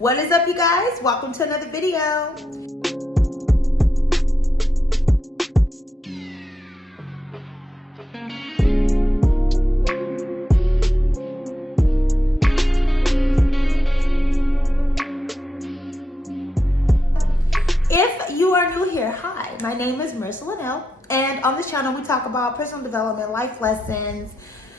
What is up, you guys? Welcome to another video. If you are new here, hi, my name is Marissa Linnell, and on this channel we talk about personal development, life lessons,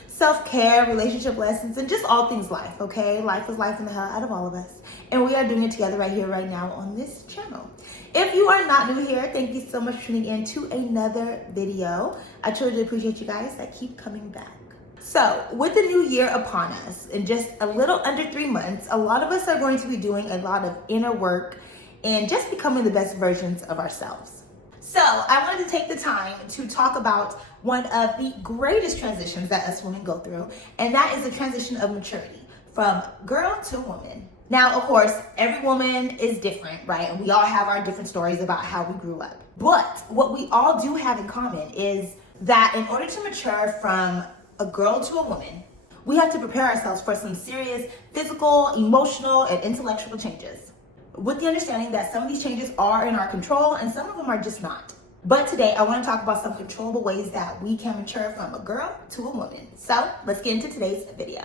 self-care, relationship lessons, and just all things life, okay? Life is life in the hell out of all of us, and we are doing it together right here, right now on this channel. If you are not new here, thank you so much for tuning in to another video. I truly appreciate you guys that keep coming back. So, with the new year upon us, in just a little under 3 months, a lot of us are going to be doing a lot of inner work and just becoming the best versions of ourselves. So I wanted to take the time to talk about one of the greatest transitions that us women go through, and that is the transition of maturity from girl to woman. Now, of course, every woman is different, right? And we all have our different stories about how we grew up. But what we all do have in common is that in order to mature from a girl to a woman, we have to prepare ourselves for some serious physical, emotional, and intellectual changes, with the understanding that some of these changes are in our control and some of them are just not. But today I want to talk about some controllable ways that we can mature from a girl to a woman. So let's get into today's video.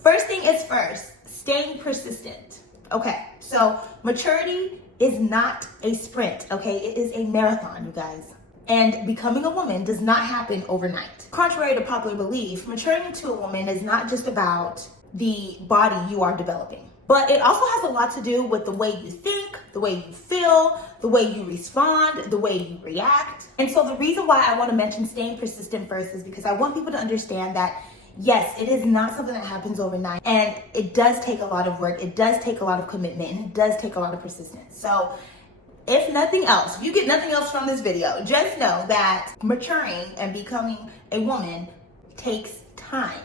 First thing is first, staying persistent. Okay, so maturity is not a sprint, okay? It is a marathon, you guys. And becoming a woman does not happen overnight. Contrary to popular belief, maturing into a woman is not just about the body you are developing, but it also has a lot to do with the way you think, the way you feel, the way you respond, the way you react. And so the reason why I want to mention staying persistent first is because I want people to understand that, yes, it is not something that happens overnight. And it does take a lot of work. It does take a lot of commitment. And it does take a lot of persistence. So if nothing else, if you get nothing else from this video, just know that maturing and becoming a woman takes time.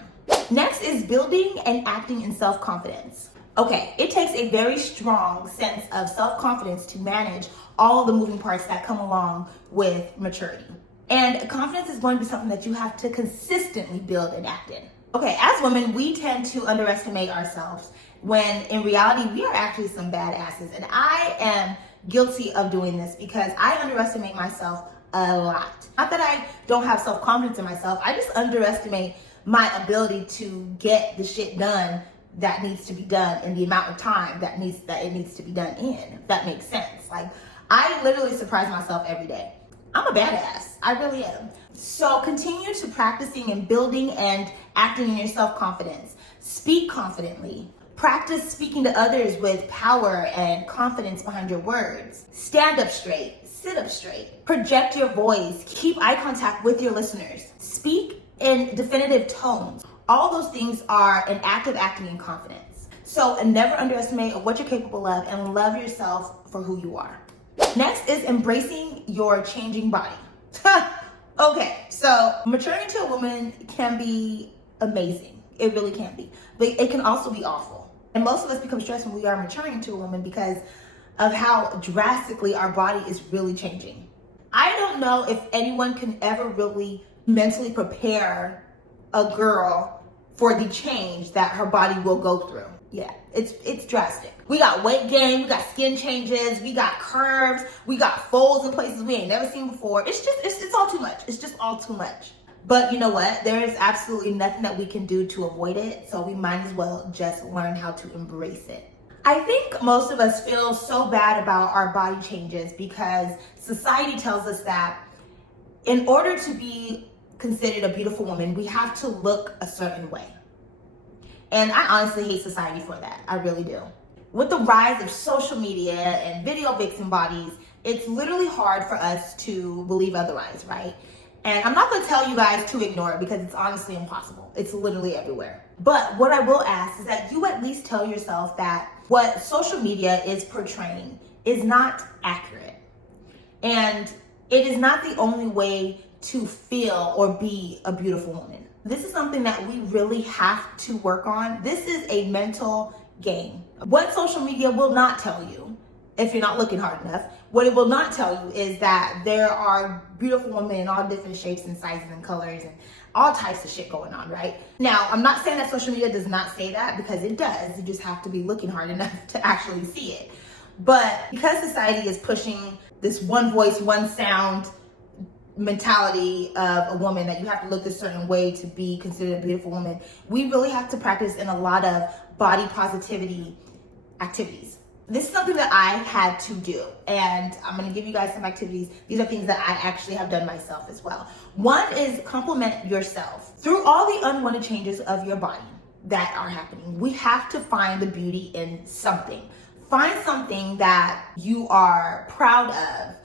Next is building and acting in self-confidence. Okay, it takes a very strong sense of self-confidence to manage all the moving parts that come along with maturity. And confidence is going to be something that you have to consistently build and act in. Okay, as women, we tend to underestimate ourselves when in reality, we are actually some badasses. And I am guilty of doing this because I underestimate myself a lot. Not that I don't have self-confidence in myself, I just underestimate my ability to get the shit done that needs to be done in the amount of time that it needs to be done in, if that makes sense. Like, I literally surprise myself every day. I'm a badass, I really am. So continue to practicing and building and acting in your self-confidence. Speak confidently. Practice speaking to others with power and confidence behind your words. Stand up straight, sit up straight. Project your voice, keep eye contact with your listeners. Speak in definitive tones. All those things are an act of acting in confidence. So never underestimate what you're capable of and love yourself for who you are. Next is embracing your changing body. Okay, so maturing into a woman can be amazing. It really can be. But it can also be awful. And most of us become stressed when we are maturing into a woman because of how drastically our body is really changing. I don't know if anyone can ever really mentally prepare a girl for the change that her body will go through. Yeah, it's drastic. We got weight gain, we got skin changes, we got curves, we got folds in places we ain't never seen before. It's all too much. It's just all too much. But you know what? There is absolutely nothing that we can do to avoid it. So we might as well just learn how to embrace it. I think most of us feel so bad about our body changes because society tells us that in order to be considered a beautiful woman, we have to look a certain way. And I honestly hate society for that. I really do. With the rise of social media and video vixen bodies, it's literally hard for us to believe otherwise, right? And I'm not going to tell you guys to ignore it because it's honestly impossible. It's literally everywhere. But what I will ask is that you at least tell yourself that what social media is portraying is not accurate. And it is not the only way to feel or be a beautiful woman. This is something that we really have to work on. This is a mental game. What social media will not tell you, if you're not looking hard enough, what it will not tell you is that there are beautiful women in all different shapes and sizes and colors. And all types of shit going on, right? Now, I'm not saying that social media does not say that, because it does. You just have to be looking hard enough to actually see it. But because society is pushing this one voice, one sound mentality of a woman, that you have to look a certain way to be considered a beautiful woman, we really have to practice in a lot of body positivity activities. This is something that I had to do, and I'm going to give you guys some activities. These are things that I actually have done myself as well. One is compliment yourself. Through all the unwanted changes of your body that are happening, we have to find the beauty in something. Find something that you are proud of.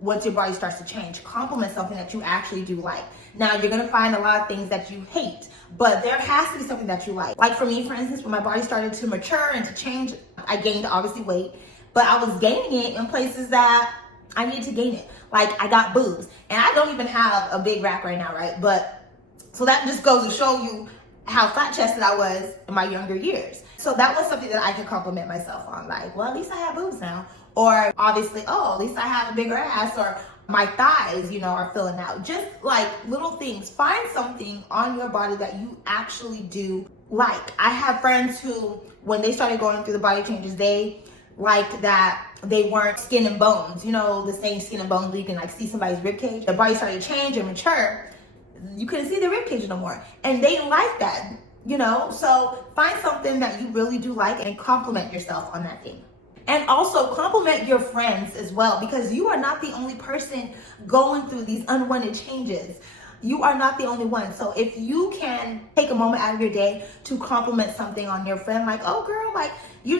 Once your body starts to change, compliment something that you actually do like. Now, you're gonna find a lot of things that you hate, but there has to be something that you like. Like for me, for instance, when my body started to mature and to change, I gained obviously weight, but I was gaining it in places that I needed to gain it. Like I got boobs, and I don't even have a big rack right now, right? But so that just goes to show you how flat chested I was in my younger years. So that was something that I could compliment myself on. Like, well, at least I have boobs now. Or obviously, oh, at least I have a bigger ass, or my thighs, are filling out. Just like little things. Find something on your body that you actually do like. I have friends who, when they started going through the body changes, they liked that they weren't skin and bones, the same skin and bones where you can like see somebody's rib cage. Their body started to change and mature. You couldn't see the rib cage no more. And they didn't like that, So find something that you really do like and compliment yourself on that thing. And also compliment your friends as well, because you are not the only person going through these unwanted changes. You are not the only one. So if you can take a moment out of your day to compliment something on your friend, like, oh girl, like, your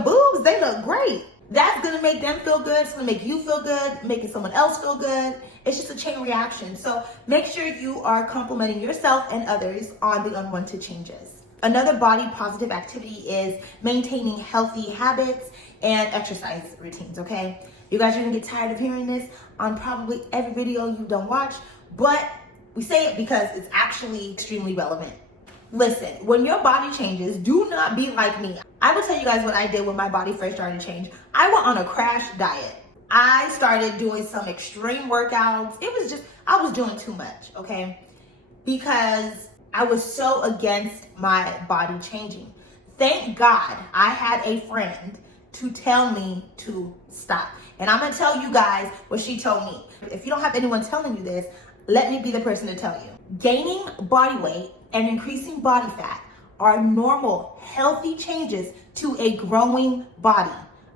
boobs, they look great. That's gonna make them feel good. It's gonna make you feel good, making someone else feel good. It's just a chain reaction. So make sure you are complimenting yourself and others on the unwanted changes. Another body positive activity is maintaining healthy habits and exercise routines, okay? You guys are gonna get tired of hearing this on probably every video you don't watch, but we say it because it's actually extremely relevant. Listen, when your body changes, do not be like me. I will tell you guys what I did when my body first started to change. I went on a crash diet. I started doing some extreme workouts. I was doing too much, okay? Because I was so against my body changing. Thank God I had a friend to tell me to stop. And I'm gonna tell you guys what she told me. If you don't have anyone telling you this, let me be the person to tell you. Gaining body weight and increasing body fat are normal, healthy changes to a growing body.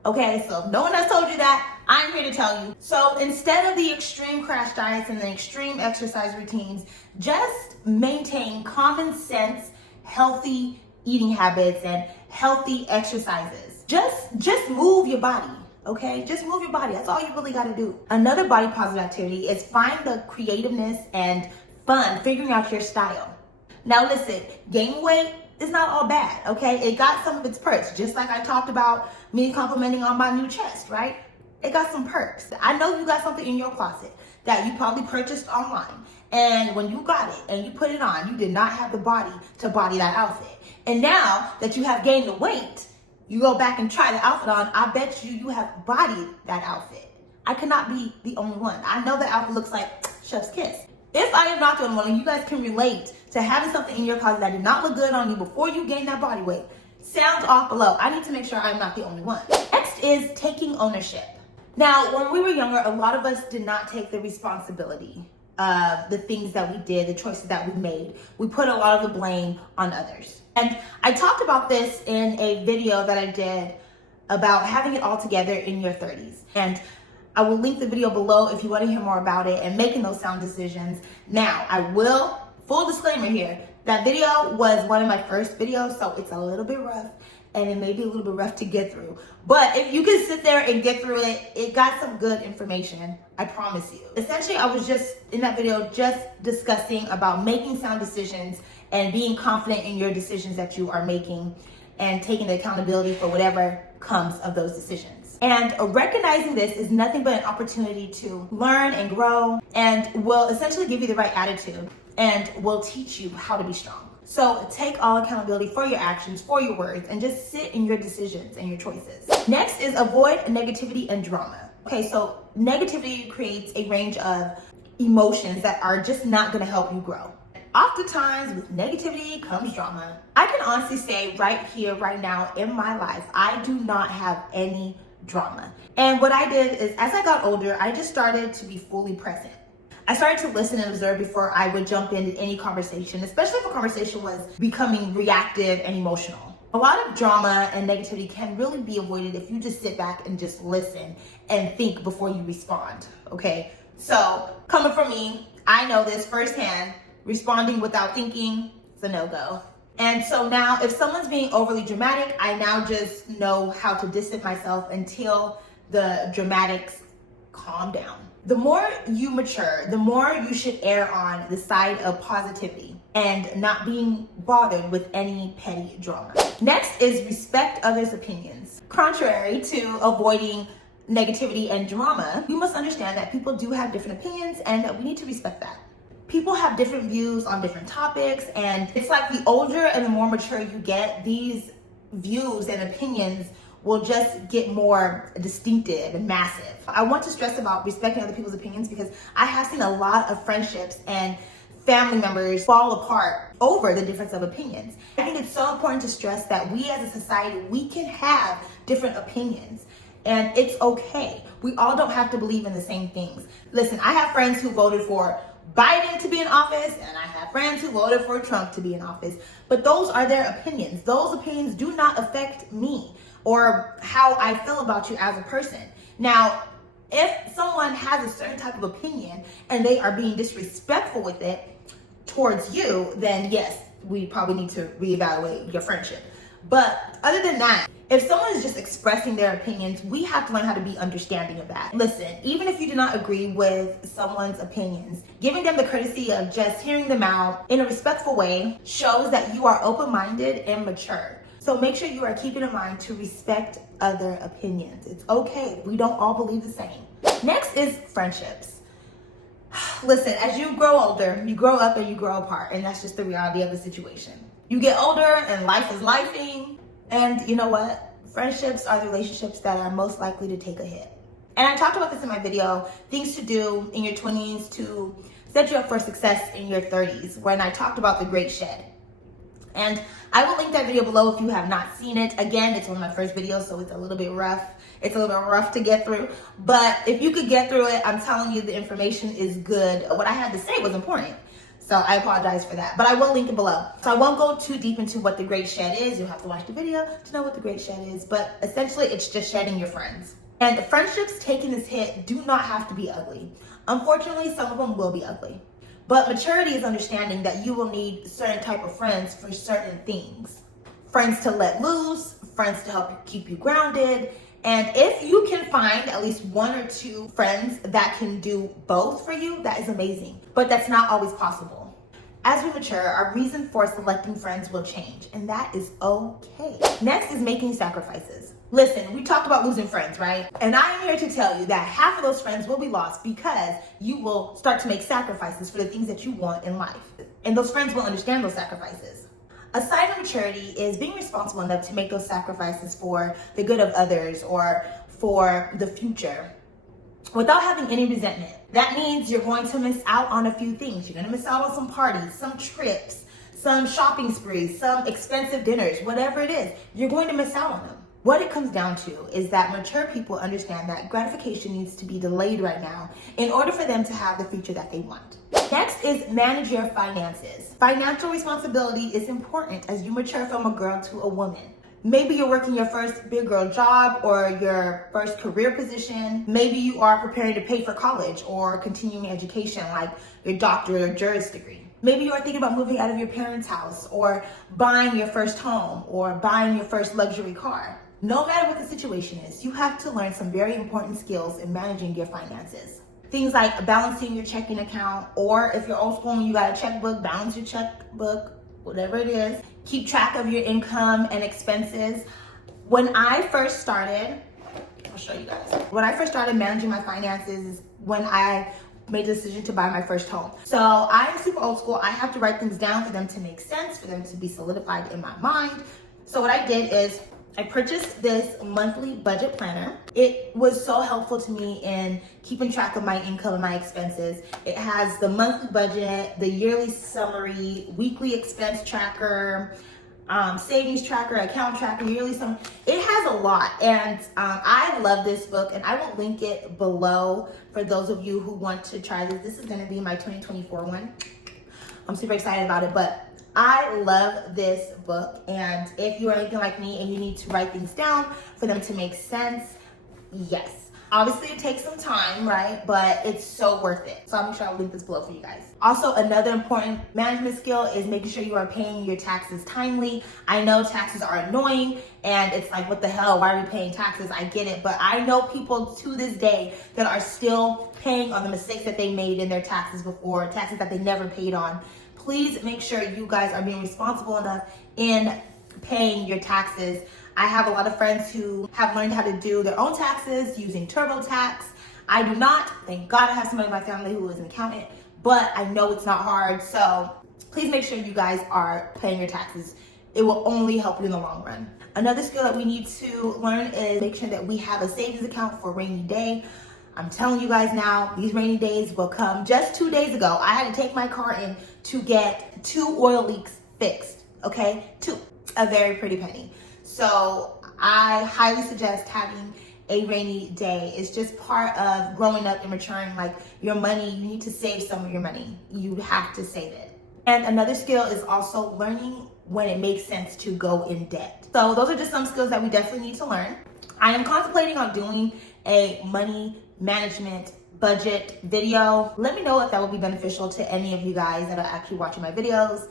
Okay, so if no one has told you that, I'm here to tell you. So instead of the extreme crash diets and the extreme exercise routines, just maintain common sense, healthy eating habits and healthy exercises. Just move your body, okay? Just move your body. That's all you really gotta do. Another body positive activity is find the creativeness and fun figuring out your style. Now listen, gaining weight is not all bad, okay? It got some of its perks, just like I talked about me complimenting on my new chest, right? It got some perks. I know you got something in your closet that you probably purchased online. And when you got it and you put it on, you did not have the body to body that outfit. And now that you have gained the weight, you go back and try the outfit on, I bet you have bodied that outfit. I cannot be the only one. I know that outfit looks like chef's kiss. If I am not the only one, and you guys can relate to having something in your closet that did not look good on you before you gained that body weight, sounds off below. I need to make sure I'm not the only one. Next is taking ownership. Now, when we were younger, a lot of us did not take the responsibility of the things that we did, the choices that we made. We put a lot of the blame on others. And I talked about this in a video that I did about having it all together in your 30s. And I will link the video below if you want to hear more about it and making those sound decisions. Now, I will, full disclaimer here, that video was one of my first videos, so it's a little bit rough and it may be a little bit rough to get through. But if you can sit there and get through it, it got some good information, I promise you. Essentially, I was just, in that video, just discussing about making sound decisions and being confident in your decisions that you are making and taking the accountability for whatever comes of those decisions. And recognizing this is nothing but an opportunity to learn and grow, and will essentially give you the right attitude and will teach you how to be strong. So take all accountability for your actions, for your words, and just sit in your decisions and your choices. Next is avoid negativity and drama. Okay, so negativity creates a range of emotions that are just not gonna help you grow. Oftentimes with negativity comes drama. I can honestly say right here, right now in my life, I do not have any drama. And what I did is, as I got older, I just started to be fully present. I started to listen and observe before I would jump into any conversation, especially if a conversation was becoming reactive and emotional. A lot of drama and negativity can really be avoided if you just sit back and just listen and think before you respond, okay? So, coming from me, I know this firsthand. Responding without thinking is a no-go. And so now if someone's being overly dramatic, I now just know how to distance myself until the dramatics calm down. The more you mature, the more you should err on the side of positivity and not being bothered with any petty drama. Next is respect others' opinions. Contrary to avoiding negativity and drama, you must understand that people do have different opinions and we need to respect that. People have different views on different topics, and it's like the older and the more mature you get, these views and opinions will just get more distinctive and massive. I want to stress about respecting other people's opinions because I have seen a lot of friendships and family members fall apart over the difference of opinions. I think it's so important to stress that we as a society, we can have different opinions. And it's okay. We all don't have to believe in the same things. Listen, I have friends who voted for Biden to be in office, and I have friends who voted for Trump to be in office. But those are their opinions. Those opinions do not affect me or how I feel about you as a person. Now, if someone has a certain type of opinion and they are being disrespectful with it towards you, then yes, we probably need to reevaluate your friendship. But other than that, if someone is just expressing their opinions, we have to learn how to be understanding of that. Listen, even if you do not agree with someone's opinions, giving them the courtesy of just hearing them out in a respectful way shows that you are open-minded and mature. So make sure you are keeping in mind to respect other opinions. It's okay. We don't all believe the same. Next is friendships. Listen, as you grow older, you grow up and you grow apart, and that's just the reality of the situation. You get older and life is lifing. And you know what? Friendships are the relationships that are most likely to take a hit. And I talked about this in my video, things to do in your 20s to set you up for success in your 30s, when I talked about the Great Shed. And I will link that video below if you have not seen it. Again, it's one of my first videos, so it's a little bit rough. It's a little bit rough to get through. But if you could get through it, I'm telling you the information is good. What I had to say was important. So I apologize for that, but I will link it below. So I won't go too deep into what the Great Shed is. You'll have to watch the video to know what the Great Shed is, but essentially it's just shedding your friends. And friendships taking this hit do not have to be ugly. Unfortunately, some of them will be ugly. But maturity is understanding that you will need certain type of friends for certain things. Friends to let loose, friends to help keep you grounded. And if you can find at least one or two friends that can do both for you, that is amazing. But that's not always possible. As we mature, our reason for selecting friends will change, and that is okay. Next is making sacrifices. Listen, we talked about losing friends, right? And I am here to tell you that half of those friends will be lost because you will start to make sacrifices for the things that you want in life. And those friends will understand those sacrifices. A sign of maturity is being responsible enough to make those sacrifices for the good of others or for the future without having any resentment. That means you're going to miss out on a few things. You're going to miss out on some parties, some trips, some shopping sprees, some expensive dinners, whatever it is. You're going to miss out on them. What it comes down to is that mature people understand that gratification needs to be delayed right now in order for them to have the future that they want. Next is manage your finances. Financial responsibility is important as you mature from a girl to a woman. Maybe you're working your first big girl job or your first career position. Maybe you are preparing to pay for college or continuing education like your doctorate or juris degree. Maybe you are thinking about moving out of your parents' house or buying your first home or buying your first luxury car. No matter what the situation is, you have to learn some very important skills in managing your finances. Things like balancing your checking account, or if you're old school and you got a checkbook, balance your checkbook, whatever it is. Keep track of your income and expenses. When I first started, I'll show you guys. When I first started managing my finances is when I made the decision to buy my first home. So I'm super old school. I have to write things down for them to make sense, for them to be solidified in my mind. So what I did is I purchased this monthly budget planner. It was so helpful to me in keeping track of my income and my expenses. It has the monthly budget, the yearly summary, weekly expense tracker, savings tracker, account tracker, yearly summary. It has a lot, and I love this book, and I will link it below for those of you who want to try this. This is going to be my 2024 one. I'm super excited about it, but I love this book, and if you are anything like me and you need to write things down for them to make sense, yes. Obviously, it takes some time, right? But it's so worth it. So I'll make sure I'll link this below for you guys. Also, another important management skill is making sure you are paying your taxes timely. I know taxes are annoying, and it's like, what the hell? Why are we paying taxes? I get it, but I know people to this day that are still paying on the mistakes that they made in their taxes before, taxes that they never paid on. Please make sure you guys are being responsible enough in paying your taxes. I have a lot of friends who have learned how to do their own taxes using TurboTax. I do not. Thank God I have somebody in my family who is an accountant, but I know it's not hard. So please make sure you guys are paying your taxes. It will only help you in the long run. Another skill that we need to learn is make sure that we have a savings account for a rainy day. I'm telling you guys now, these rainy days will come. Just 2 days ago, I had to take my car in to get 2 oil leaks fixed, okay? 2, a very pretty penny. So I highly suggest having a rainy day. It's just part of growing up and maturing. Like, your money, you need to save some of your money. You have to save it. And another skill is also learning when it makes sense to go in debt. So those are just some skills that we definitely need to learn. I am contemplating on doing a money management budget video. Let me know if that would be beneficial to any of you guys that are actually watching my videos.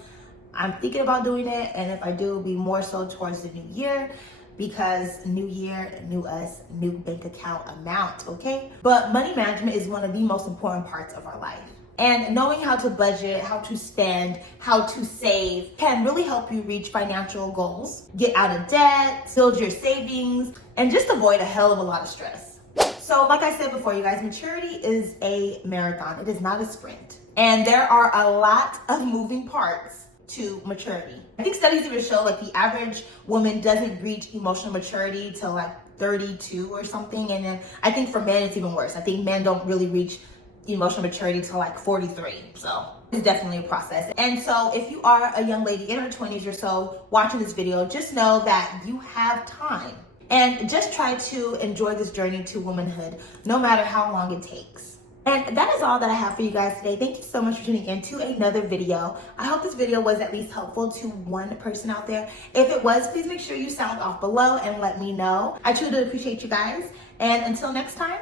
I'm thinking about doing it, and if I do, it'll be more so towards the new year, because new year, new us, new bank account amount, okay? But money management is one of the most important parts of our life. And knowing how to budget, how to spend, how to save can really help you reach financial goals, get out of debt, build your savings, and just avoid a hell of a lot of stress. So like I said before, you guys, maturity is a marathon. It is not a sprint. And there are a lot of moving parts to maturity. I think studies even show like the average woman doesn't reach emotional maturity till like 32 or something. And then I think for men, it's even worse. I think men don't really reach emotional maturity till like 43. So it's definitely a process. And so if you are a young lady in her 20s or so watching this video, just know that you have time. And just try to enjoy this journey to womanhood, no matter how long it takes. And that is all that I have for you guys today. Thank you so much for tuning in to another video. I hope this video was at least helpful to one person out there. If it was, please make sure you sound off below and let me know. I truly appreciate you guys. And until next time,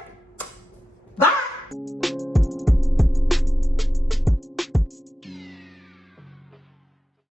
bye.